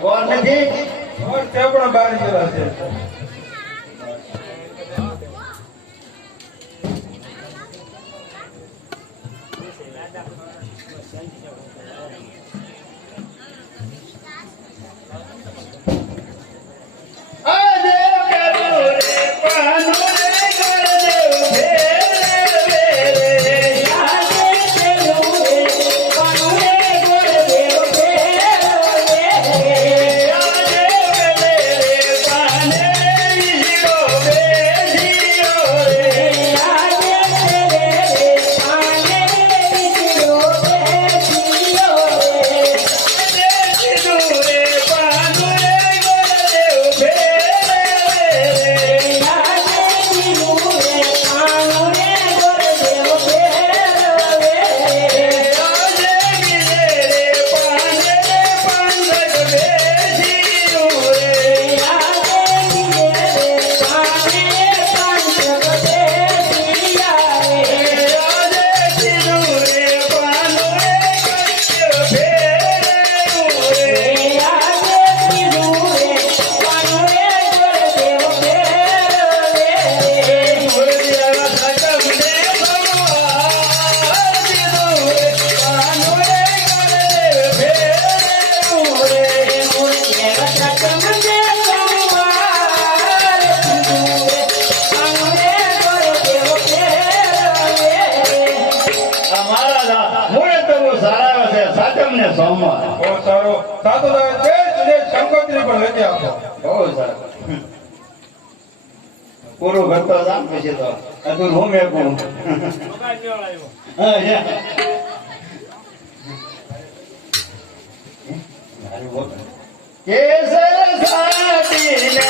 ઘોર નથી ઘોર છે પણ બાર જેવા છે હતા મૂળે સારા છે સાતમ ને સોમવાર બહુ સારો. સાતો જે જે શંકોત્રી પણ લેતી આપો. બહુ સારું. પૂરું કરતો હતા પછી તો. અધુર હું મેં પૂરું? કેસર સાતી ને